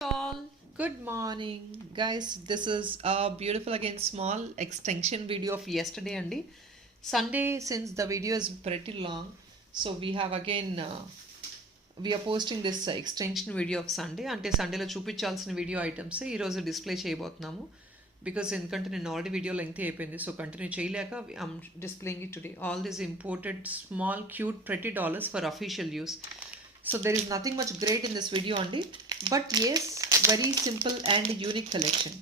All good morning, guys. This is a beautiful again small extension video of yesterday and Sunday. Since the video is pretty long, so we have again we are posting this extension video of Sunday. అంటే సండేలో చూపించాల్సిన video items ఈరోజు డిస్ప్లే చేయబోతున్నాము బికాస్ ఎందుకంటే నేను already video length అయిపోయింది so continue చేయలేక I'm displaying it today all these imported small cute pretty dollars for official use. So there is nothing much great in this video only, but yes, very simple and unique collection.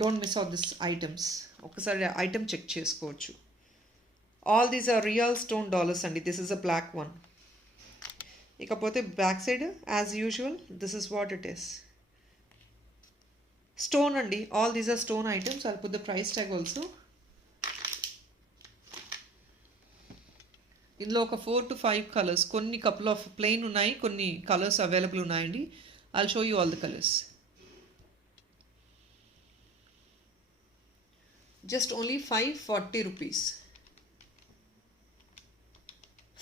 Don't miss out these items. ఒకసారి item check చేసుకోవచ్చు. All these are real stone dollars అండి. This is a black one. ఇకపోతే back side as usual this is what it is. Stone అండి. All these are stone items. I'll put the price tag also. ఇందులో ఒక 4 to 5 colours, కొన్ని couple of plain ఉన్నాయి, కొన్ని colours available ఉన్నాయండి. I'll show you all the colours. Just only 540 rupees.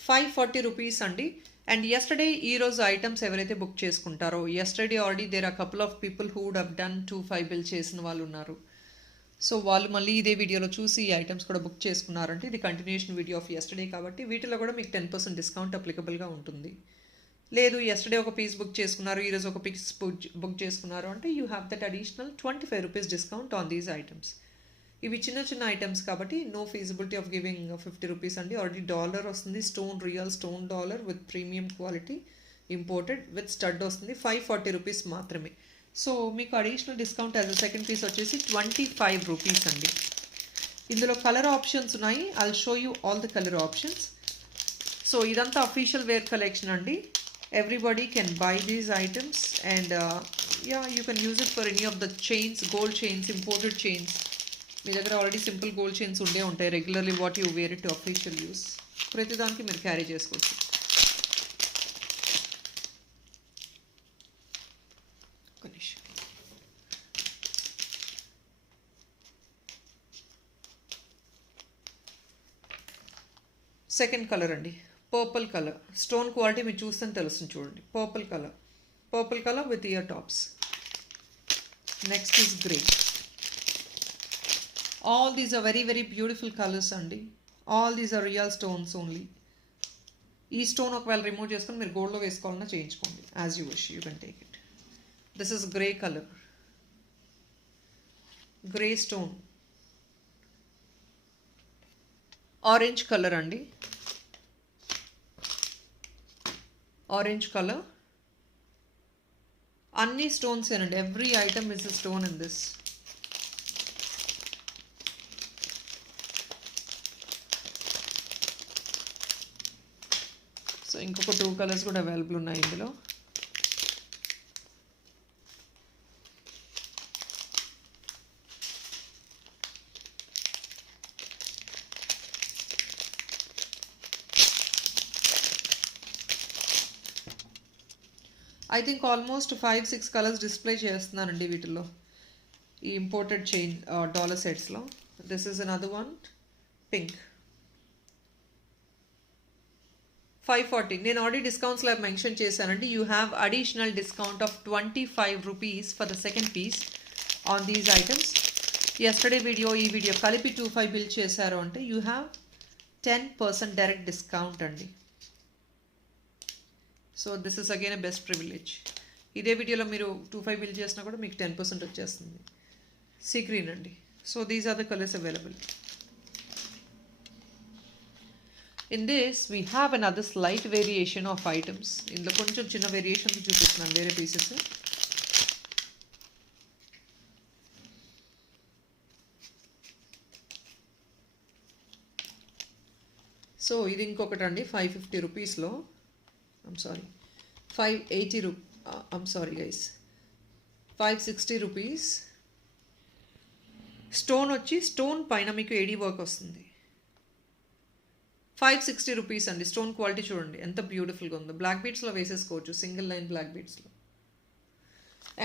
540 rupees అండి. And yesterday ఈరోజు items ఎవరైతే book చేసుకుంటారో, yesterday already there are couple of people who would have done 2-5 bill చేసిన వాళ్ళు ఉన్నారు. సో వాళ్ళు మళ్ళీ ఇదే వీడియోలో చూసి ఈ ఐటమ్స్ కూడా బుక్ చేసుకున్నారంటే ఇది కంటిన్యూషన్ వీడియో ఆఫ్ ఎస్టర్డే కాబట్టి వీటిలో కూడా మీకు 10% డిస్కౌంట్ అప్లికబుల్గా ఉంటుంది. లేదు ఎస్టర్డే ఒక పీస్ బుక్ చేసుకున్నారు, ఈరోజు ఒక పీస్ బుక్ చేసుకున్నారు అంటే you have that additional 25 rupees discount on these items. ఇవి చిన్న చిన్న ఐటమ్స్ కాబట్టి no feasibility of giving 50 rupees అండి. ఆల్రెడీ డాలర్ వస్తుంది, stone real stone dollar with premium quality imported with stud వస్తుంది. 540 రూపీస్ మాత్రమే. సో మీకు additional discount as a second piece వచ్చేసి 25 రూపీస్ అండి. ఇందులో కలర్ ఆప్షన్స్ ఉన్నాయి. I'll show you all the colour options. So ఇదంతా official wear collection అండి. Everybody can buy these items and yeah you can use it for any of the chains, gold chains, imported chains. మీ దగ్గర already simple gold chains ఉండే ఉంటాయి. Regularly what you wear it to official use. ప్రతిదానికి మీరు carry చేసుకోవచ్చు. Second colour అండి, purple colour. Stone quality మీరు చూస్తే తెలుస్తుంది చూడండి. Purple colour with ear tops. Next is grey. All these are very very beautiful colours అండి. All these are real stones only. ఈ స్టోన్ ఒకవేళ రిమూవ్ చేసుకొని మీరు గోల్డ్లో వేసుకోవాలన్నా చేయించుకోండి. As you wish you can take it. This is grey colour, grey stone. Orange colour అండి, orange colour. అన్ని స్టోన్స్ ఏనండి. Every item is a stone in this. So ఇంకొక 2 కలర్స్ కూడా అవైలబుల్ ఉన్నాయి ఇందులో. I think almost 5-6 colours display చేస్తున్నానండి వీటిల్లో, ఈ ఇంపోర్టెడ్ చైన్ డాలర్ సెట్స్లో. This is another one, pink. 540. నేను ఆల్రెడీ డిస్కౌంట్స్లో మెన్షన్ చేశానండి. You have additional discount of 25 rupees for the second piece on these items. Yesterday video ఈ వీడియో కలిపి 25 బిల్ చేశారు అంటే యూ హ్యావ్ 10% డైరెక్ట్ డిస్కౌంట్ అండి. So this is again a best privilege. ఇదే వీడియోలో మీరు 25 బిల్ చేసినా కూడా మీకు 10% వచ్చేస్తుంది. సీ గ్రీన్ అండి. So these are the colours available. In this we have another slight variation of items. ఇందులో కొంచెం చిన్న వేరియేషన్స్ చూపిస్తున్నాను వేరే పీసెస్. సో ఇది ఇంకొకటి అండి. 550 రూపీస్లో, I'm sorry, 580 I'm sorry guys, 560 rupees. Stone వచ్చి స్టోన్ పైన మీకు ఏడీ వర్క్ వస్తుంది. 560 రూపీస్ అండి. స్టోన్ క్వాలిటీ చూడండి ఎంత బ్యూటిఫుల్గా ఉందో. బ్లాక్ బీడ్స్లో వేసేసుకోవచ్చు, సింగిల్ లైన్ బ్లాక్ బీడ్స్లో.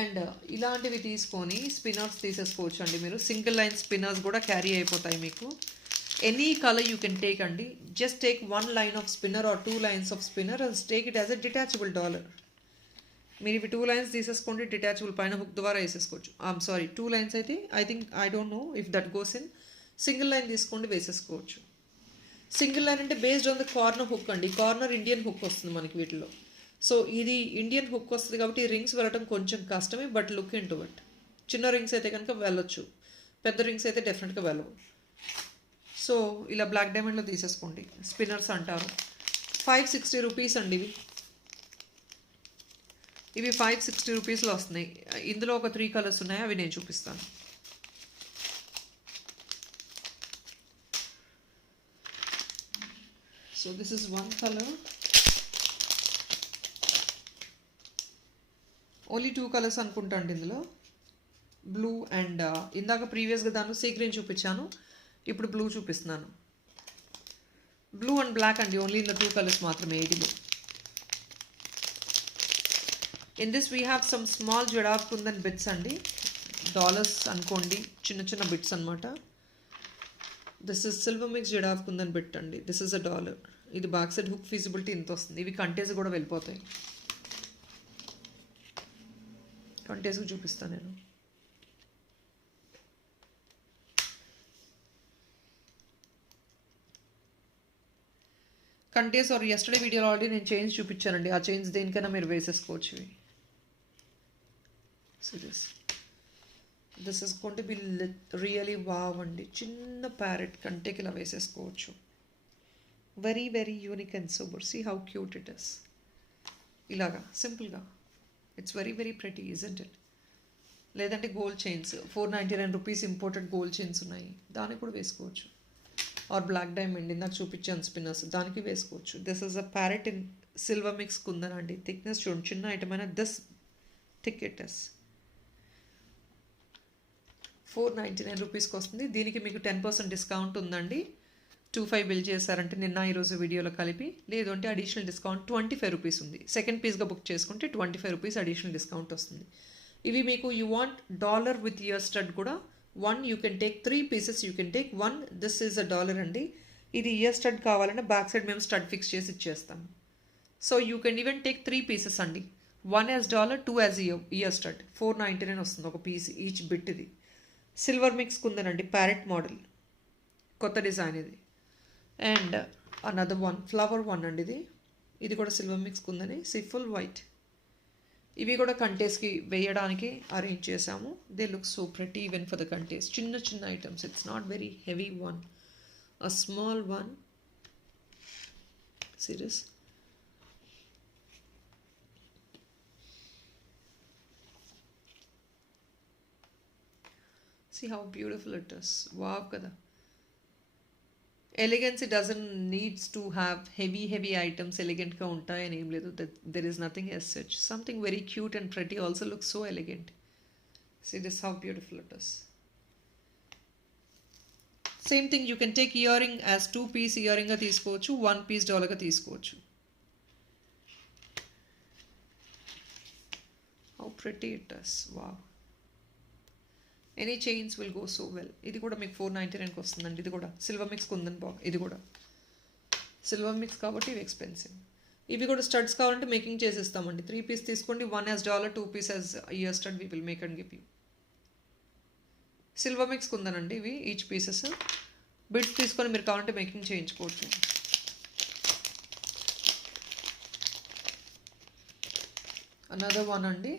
అండ్ ఇలాంటివి తీసుకొని స్పిన్నర్స్ తీసేసుకోవచ్చు అండి మీరు. సింగిల్ లైన్ స్పిన్నర్స్ కూడా క్యారీ అయిపోతాయి మీకు. any color you can take andi. Just take one line of spinner or two lines of spinner and take it as a detachable dollar. మీరు ఇవి 2 లైన్స్ తీసేసుకోండి, డిటాచబుల్ పైన హుక్ ద్వారా వేసేసుకోవచ్చు. సారీ 2 లైన్స్ అయితే I don't know if that goes in. Single line తీసుకోండి, వేసేసుకోవచ్చు. Single line అంటే based on the corner hook అండి. కార్నర్ ఇండియన్ హుక్ వస్తుంది మనకి వీటిలో. సో ఇది ఇండియన్ హుక్ వస్తుంది కాబట్టి రింగ్స్ వెళ్ళటం కొంచెం కష్టమే, but look in to it. చిన్న రింగ్స్ అయితే కనుక వెళ్ళొచ్చు, పెద్ద రింగ్స్ అయితే డెఫినెట్గా వెళ్ళవు. సో ఇలా బ్లాక్ డైమండ్లో తీసేసుకోండి. స్పిన్నర్స్ అంటారు. 560 రూపీస్ అండి ఇవి. ఇవి 560 రూపీస్లో వస్తున్నాయి. ఇందులో ఒక 3 కలర్స్ ఉన్నాయి, అవి నేను చూపిస్తాను. So this is one colour. Only 2 కలర్స్ అనుకుంటా అండి ఇందులో. బ్లూ అండ్ ఇందాక ప్రీవియస్గా దాంట్లో సీ గ్రీన్ చూపించాను, ఇప్పుడు బ్లూ చూపిస్తున్నాను. బ్లూ అండ్ బ్లాక్ అండి, ఓన్లీ ఇన్ ద 2 కలర్స్ మాత్రమే ఇదిలో. In this we have some small jadau kundan bits అండి, డాలర్స్ అనుకోండి, చిన్న చిన్న బిట్స్ అనమాట. This is silver mix jadau kundan bit అండి. This is a $1. ఇది బ్యాక్ సైడ్ హుక్ ఫీజిబిలిటీ ఇంత వస్తుంది. ఇవి కంటేజ్ కూడా వెళ్ళిపోతాయి. కంటేజ్కి చూపిస్తాను నేను. కంటేస్ ఆర్ ఎస్టర్డే వీడియోలో ఆల్రెడీ నేను చైన్స్ చూపించానండి. ఆ చైన్స్ దేనికైనా మీరు వేసేసుకోవచ్చు. ఇవి so this is going to be really wow అండి. చిన్న ప్యారెట్ కంటేకి ఇలా వేసేసుకోవచ్చు. Very very unique and super. See how cute it is. ఇలాగా సింపుల్గా it's very very pretty, isn't it? లేదంటే gold chains 499 rupees imported gold chains ఉన్నాయి, దానికి కూడా వేసుకోవచ్చు. ఆర్ బ్లాక్ డైమండ్ ఇందాక చూపించాను స్పిన్నర్స్, దానికి వేసుకోవచ్చు. This is a parrot in silver mix kundan అండి. థిక్నెస్ చూడండి, చిన్న ఐటమ్ అయినా దిస్ థిక్ ఇట్ ఇస్. 499 రూపీస్కి వస్తుంది. దీనికి మీకు 10% డిస్కౌంట్ ఉందండి. 25 బిల్ చేశారంటే నిన్న ఈరోజు వీడియోలో కలిపి, లేదు అంటే అడిషనల్ డిస్కౌంట్ 25 రూపీస్ ఉంది. సెకండ్ పీస్గా బుక్ చేసుకుంటే 25 రూపీస్ అడిషనల్ డిస్కౌంట్ వస్తుంది. ఇవి మీకు you want dollar with ear stud కూడా 1 you can take 3 pieces, you can take 1. This is a $1 అండి. ఇది ఇయర్ స్టడ్ కావాలంటే బ్యాక్ సైడ్ మేము స్టడ్ ఫిక్స్ చేసి ఇచ్చేస్తాము. So you can even take 3 పీసెస్ అండి. 1 యాజ్ $1, 2 యాజ్ ఇయర్ స్టడ్. 499 వస్తుంది ఒక పీస్ ఈచ్ బిట్. ఇది సిల్వర్ మిక్స్ కుందనండి, ప్యారెట్ మోడల్, కొత్త డిజైన్ ఇది. And another one flower one అండి. ఇది కూడా సిల్వర్ మిక్స్ కుందని, ఫుల్ వైట్. ఇవి కూడా కంటేస్కి వేయడానికి అరేంజ్ చేసాము. They look so pretty even for the కంటేస్. చిన్న చిన్న items, it's not very heavy one, a small one. Serious. See how beautiful it is. Wow kada. Elegance, it doesn't needs to have heavy items. Elegant ka untayi అని ఏం లేదు. There is nothing as such. Something very cute and pretty also looks so elegant. See this how beautiful it is. Same thing, you can take earring as 2-piece earring ga తీసుకోవచ్చు, 1-piece dollar ga తీసుకోవచ్చు. How pretty it is. Wow. Any chains will go so well. ఇది కూడా మీకు 499కి వస్తుందండి. ఇది కూడా silver mix kundan బాక్. ఇది కూడా సిల్వర్ మిక్స్ కాబట్టి ఇవి ఎక్స్పెన్సివ్. ఇవి కూడా స్టడ్స్ కావాలంటే మేకింగ్ చేసేస్తామండి. 3 పీస్ తీసుకోండి, 1 as $1, 2 piece as ear stud we will make and give you. Silver mix కుందనండి ఇవి ఈచ్ పీసెస్. బిడ్స్ తీసుకొని మీరు కావాలంటే మేకింగ్ చేయించుకోవచ్చు. అనదర్ వన్ అండి.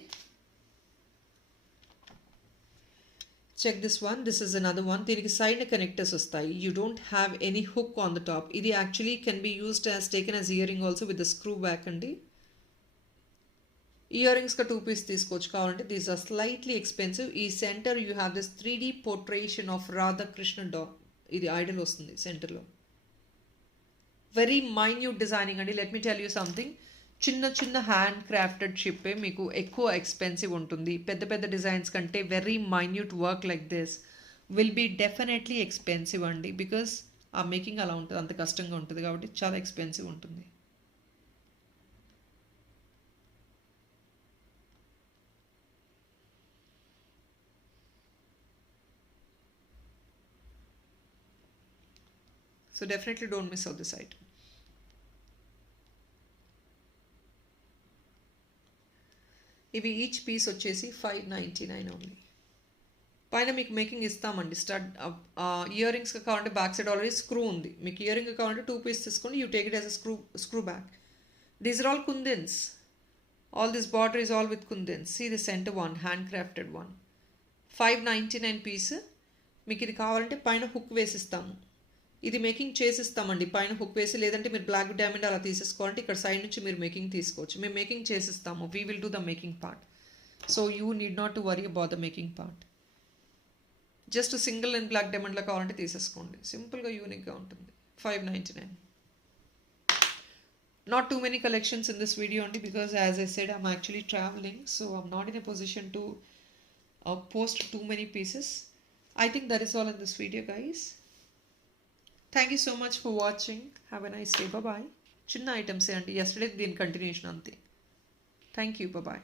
Check this one. This is another one. దీనికి సైడ్ కనెక్టర్స్ వస్తాయి. You don't have any hook on the top. ఇది actually can be used as taken as ear ring also with the screw back అండి. Ear రింగ్స్గా 2 పీస్ తీసుకోవచ్చు కావాలంటే. These are slightly expensive. ఈ centre you have this 3D portrayal of Radhakrishna ఇది idol వస్తుంది సెంటర్లో. Very minute designing అండి. Let me tell you something. చిన్న చిన్న హ్యాండ్ క్రాఫ్టెడ్ షిప్పే మీకు ఎక్కువ ఎక్స్పెన్సివ్ ఉంటుంది. పెద్ద పెద్ద డిజైన్స్ కంటే very minute work like this will be definitely expensive అండి. బికాస్ ఆ మేకింగ్ అలా ఉంటుంది, అంత కష్టంగా ఉంటుంది కాబట్టి చాలా ఎక్స్పెన్సివ్ ఉంటుంది. So definitely don't miss out this item. ఇవి ఈచ్ పీస్ వచ్చేసి 599 ఓన్లీ. పైన మీకు మేకింగ్ ఇస్తామండి. స్టడ్ ఇయర్ రింగ్స్ కావాలంటే బ్యాక్ సైడ్ ఆల్రెడీ స్క్రూ ఉంది. మీకు ఇయర్ రింగ్ కావాలంటే 2 పీస్ తీసుకోండి. You take it as a screw back. These are all kundans. All this border is all with kundans. See the center one, handcrafted one. 599 పీస్. మీకు ఇది కావాలంటే పైన హుక్ వేసిస్తాము. ఇది మేకింగ్ చేసిస్తామండి పైన హుక్ వేసి. లేదంటే మీరు బ్లాక్ డైమండ్ అలా తీసేసుకోవాలంటే ఇక్కడ సైడ్ నుంచి మీరు మేకింగ్ తీసుకోవచ్చు. మేము మేకింగ్ చేసిస్తాము. We will do the making part. So you need not to worry about the making part. Just single and black డైమండ్లో కావాలంటే తీసేసుకోండి. సింపుల్గా యూనిక్గా ఉంటుంది. 599. Not too many collections in this video only because as I said I'm actually traveling, so I'm not in a position to post too many pieces. I think that is all in this video, guys. Thank you so much for watching. Have a nice day. Bye bye. Chinna items andi yesterday din continuation ante. Thank you. Bye bye.